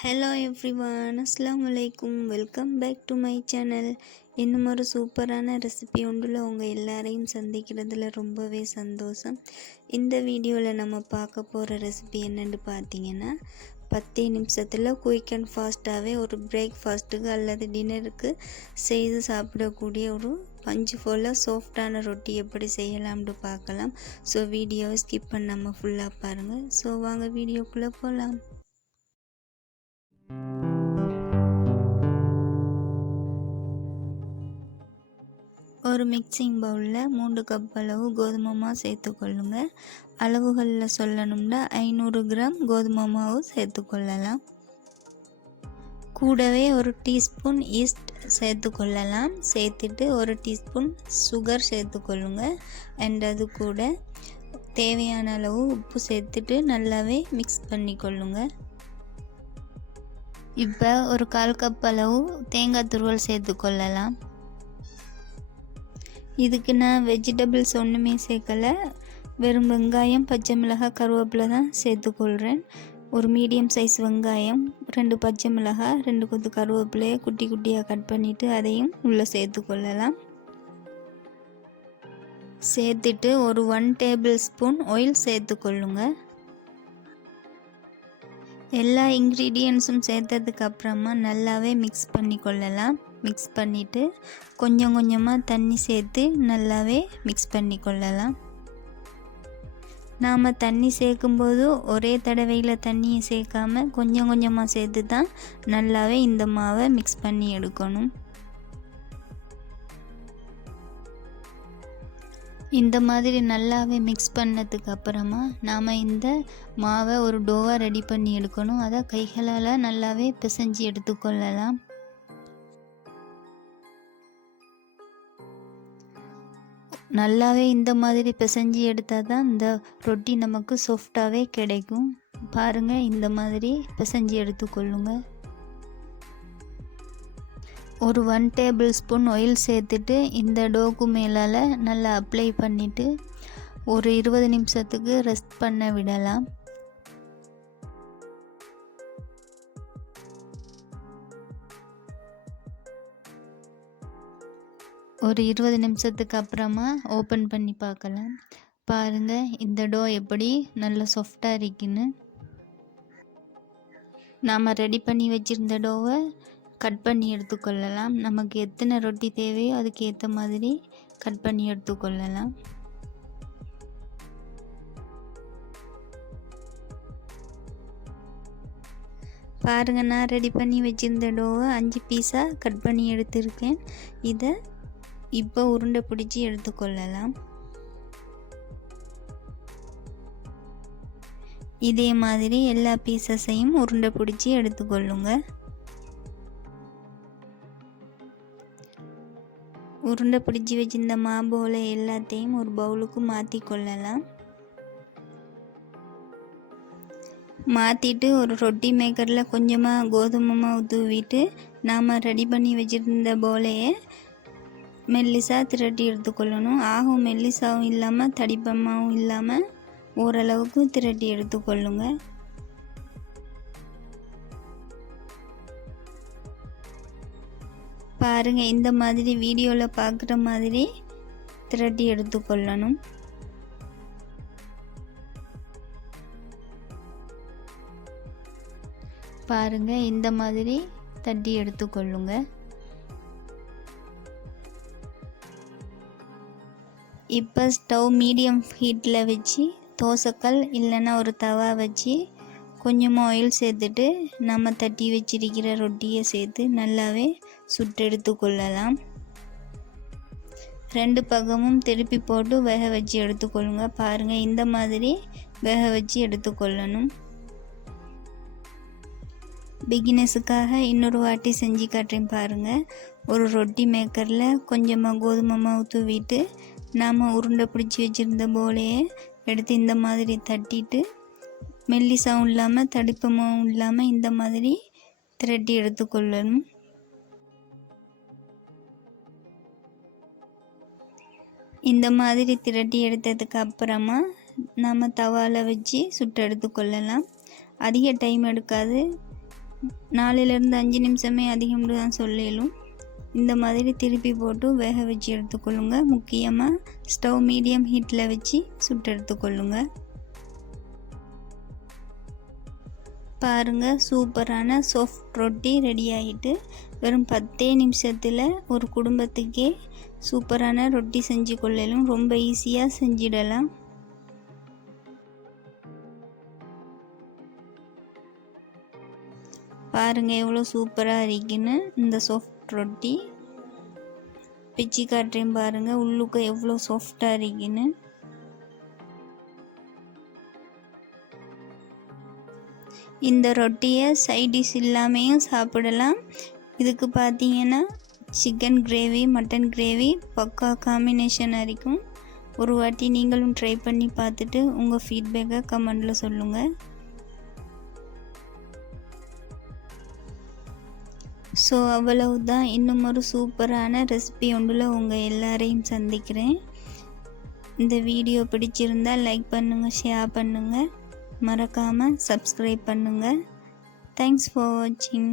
Hello everyone, அஸ்ஸலாமு அலைக்கும். Welcome back to my channel. இன்னும் ஒரு சூப்பரான ரெசிபி ஒன்றில் உங்கள் எல்லாரையும் சந்திக்கிறதுல ரொம்பவே சந்தோஷம். இந்த வீடியோவில் நம்ம பார்க்க போகிற ரெசிபி என்னென்னு பார்த்தீங்கன்னா, 10 நிமிஷத்தில் குயிக் அண்ட் ஃபாஸ்ட்டாகவே ஒரு பிரேக்ஃபாஸ்ட்டுக்கு அல்லது டின்னருக்கு செய்து சாப்பிடக்கூடிய ஒரு பஞ்சு போல் சாஃப்டான ரொட்டி எப்படி செய்யலாம்னு பார்க்கலாம். ஸோ வீடியோவை ஸ்கிப் பண்ணாமல் ஃபுல்லாக பாருங்கள். ஸோ வாங்க வீடியோக்குள்ளே போகலாம். ஒரு மிக்சிங் பவுலில் 3 கப் அளவு கோதுமை மாவு சேர்த்துக்கொள்ளுங்க. அளவுகளில் சொல்லணும்னா 500 கிராம் கோதுமை மாவு சேர்த்துக்கொள்ளலாம். கூடவே ஒரு டீஸ்பூன் ஈஸ்ட் சேர்த்துக்கொள்ளலாம். சேர்த்துட்டு ஒரு டீஸ்பூன் சுகர் சேர்த்துக்கொள்ளுங்க. அண்ட் அது கூட தேவையான அளவு உப்பு சேர்த்துட்டு நல்லாவே மிக்ஸ் பண்ணிக்கொள்ளுங்க. இப்போ ஒரு 1/4 கப் அளவு தேங்காய் துருவல் சேர்த்துக்கொள்ளலாம். இதுக்கு நான் வெஜிடபிள்ஸ் ஒன்றுமே சேர்க்கலை, வெறும் வெங்காயம், பச்சை மிளகாய், கருவேப்பிலை தான் சேர்த்துக்கொள்கிறேன். ஒரு மீடியம் சைஸ் வெங்காயம், 2 பச்சை மிளகாய், 2 கொத்து கருவேப்பிலையை குட்டி குட்டியாக கட் பண்ணிவிட்டு அதையும் உள்ளே சேர்த்துக்கொள்ளலாம். சேர்த்துட்டு ஒரு 1 டேபிள் ஸ்பூன் ஆயில் சேர்த்துக்கொள்ளுங்க. எல்லா இன்க்ரீடியன்ஸும் சேர்த்ததுக்கு அப்புறமா நல்லாவே மிக்ஸ் பண்ணி கொள்ளலாம். மிக்ஸ் பண்ணிவிட்டு கொஞ்சம் கொஞ்சமாக தண்ணி சேர்த்து நல்லாவே மிக்ஸ் பண்ணி கொள்ளலாம். நாம் தண்ணி சேர்க்கும்போது ஒரே தடவையில் தண்ணியை சேர்க்காமல் கொஞ்சம் கொஞ்சமாக சேர்த்து தான் நல்லாவே இந்த மாவை மிக்ஸ் பண்ணி எடுக்கணும். இந்த மாதிரி நல்லாவே மிக்ஸ் பண்ணதுக்கு அப்புறமா நாம் இந்த மாவை ஒரு டோவாக ரெடி பண்ணி எடுக்கணும். அதை கைகளால் நல்லாவே பிசைஞ்சு எடுத்துக்கொள்ளலாம். நல்லாவே இந்த மாதிரி பிசைஞ்சு எடுத்தால் தான் இந்த ரொட்டி நமக்கு சாஃப்டாகவே கிடைக்கும். பாருங்கள், இந்த மாதிரி பிசைஞ்சு எடுத்துக்கொள்ளுங்க. ஒரு 1 டேபிள் ஸ்பூன் ஆயில் சேர்த்துட்டு இந்த டோக்கு மேலால் நல்லா அப்ளை பண்ணிவிட்டு ஒரு 20 நிமிஷத்துக்கு ரெஸ்ட் பண்ண விடலாம். ஒரு 20 நிமிஷத்துக்கு அப்புறமா ஓப்பன் பண்ணி பார்க்கலாம். பாருங்கள், இந்த டோ எப்படி நல்லா சாஃப்டாக இருக்குன்னு. நாம் ரெடி பண்ணி வச்சுருந்த டோவை கட் பண்ணி எடுத்துக்கொள்ளலாம். நமக்கு எத்தனை ரொட்டி தேவையோ அதுக்கு ஏற்ற மாதிரி கட் பண்ணி எடுத்துக்கொள்ளலாம். பாருங்கள், நான் ரெடி பண்ணி வச்சுருந்த டோவை 5 பீஸாக கட் பண்ணி எடுத்திருக்கேன். இதை இப்போ உருண்டை பிடிச்சி எடுத்துக்கொள்ளலாம். இதே மாதிரி எல்லா பீசஸையும் உருண்டை பிடிச்சி எடுத்துக்கொள்ளுங்க. உருண்டை பிடிச்சி வச்சிருந்த மாம்போல எல்லாத்தையும் ஒரு பவுலுக்கு மாற்றி கொள்ளலாம். மாற்றிட்டு ஒரு ரொட்டி மேக்கரில் கொஞ்சமாக கோதுமை மாவு தூவிட்டு நாம் ரெடி பண்ணி வச்சுருந்த போலையே மெல்லிசாக திரட்டி எடுத்துக்கொள்ளணும். ஆகும் மெல்லிசாவும் இல்லாமல் தடிப்பமாகவும் இல்லாமல் ஓரளவுக்கு திரட்டி எடுத்துக்கொள்ளுங்க. பாருங்கள், இந்த மாதிரி வீடியோவில் பார்க்குற மாதிரி திரட்டி எடுத்துக்கொள்ளணும். பாருங்கள், இந்த மாதிரி தட்டி எடுத்துக்கொள்ளுங்க. இப்போ ஸ்டவ் மீடியம் ஹீட்டில் வச்சு தோசைக்கல் இல்லைன்னா ஒரு தவா வச்சு கொஞ்சமாக ஆயில் சேர்த்துட்டு நம்ம தட்டி வச்சிருக்கிற ரொட்டியை சேர்த்து நல்லாவே சுட்டெடுத்து கொள்ளலாம். 2 பக்கமும் திருப்பி போட்டு வேக வச்சு எடுத்துக்கொள்ளுங்க. பாருங்கள், இந்த மாதிரி வேக வச்சு எடுத்துக்கொள்ளணும். பிகினர்ஸுக்காக இன்னொரு வாட்டி செஞ்சு காட்டுறேன் பாருங்கள். ஒரு ரொட்டி மேக்கரில் கொஞ்சமாக கோதுமை மாவு தூவிட்டு நாம் உருண்டை பிடிச்சி வச்சுருந்த போலையே எடுத்து இந்த மாதிரி தட்டிட்டு மெல்லிசாவும் இல்லாமல் தடிப்பமாகவும் இல்லாமல் இந்த மாதிரி திரட்டி எடுத்துக்கொள்ளணும். இந்த மாதிரி திரட்டி எடுத்ததுக்கு அப்புறமா நாம் தவாவில் வச்சு சுட்டு எடுத்துக்கொள்ளலாம். அதிக டைம் எடுக்காது. 4லேருந்து 5 நிமிஷமே அதிகம்னு தான் சொல்லலும். இந்த மாதிரி திருப்பி போட்டு வேக வச்சு எடுத்துக்கொள்ளுங்க. முக்கியமாக ஸ்டவ் மீடியம் ஹீட்டில் வச்சு சுட்டு எடுத்துக்கொள்ளுங்க. பாருங்கள், சூப்பரான சாஃப்ட் ரொட்டி ரெடி ஆகிட்டு. வெறும் 10 நிமிஷத்தில் ஒரு குடும்பத்துக்கே சூப்பரான ரொட்டி செஞ்சு கொள்ளலும். ரொம்ப ஈஸியாக செஞ்சிடலாம். பாருங்கள் எவ்வளோ சூப்பராக இருக்குன்னு இந்த சாஃப்ட் ரொட்டி. பிச்சு காட்டுறேன் பாருங்கள், உள்ளுக்கு எவ்வளோ சாஃப்டாக இருக்குன்னு. இந்த ரொட்டியை சைட் டிஷ் இல்லாமையும் சாப்பிடலாம். இதுக்கு பார்த்தீங்கன்னா சிக்கன் கிரேவி, மட்டன் கிரேவி பக்கா காம்பினேஷனாக இருக்கும். ஒரு வாட்டி நீங்களும் ட்ரை பண்ணி பார்த்துட்டு உங்கள் ஃபீட்பேக்கை கமெண்டில் சொல்லுங்கள். ஸோ அவ்வளவுதான். இன்னும் ஒரு சூப்பரான ரெசிபி ஒன்றில் உங்கள் எல்லாரையும் சந்திக்கிறேன். இந்த வீடியோ பிடிச்சிருந்தால் லைக் பண்ணுங்கள், ஷேர் பண்ணுங்கள், மறக்காமல் சப்ஸ்கிரைப் பண்ணுங்கள். தேங்க்ஸ் ஃபார் வாட்சிங்.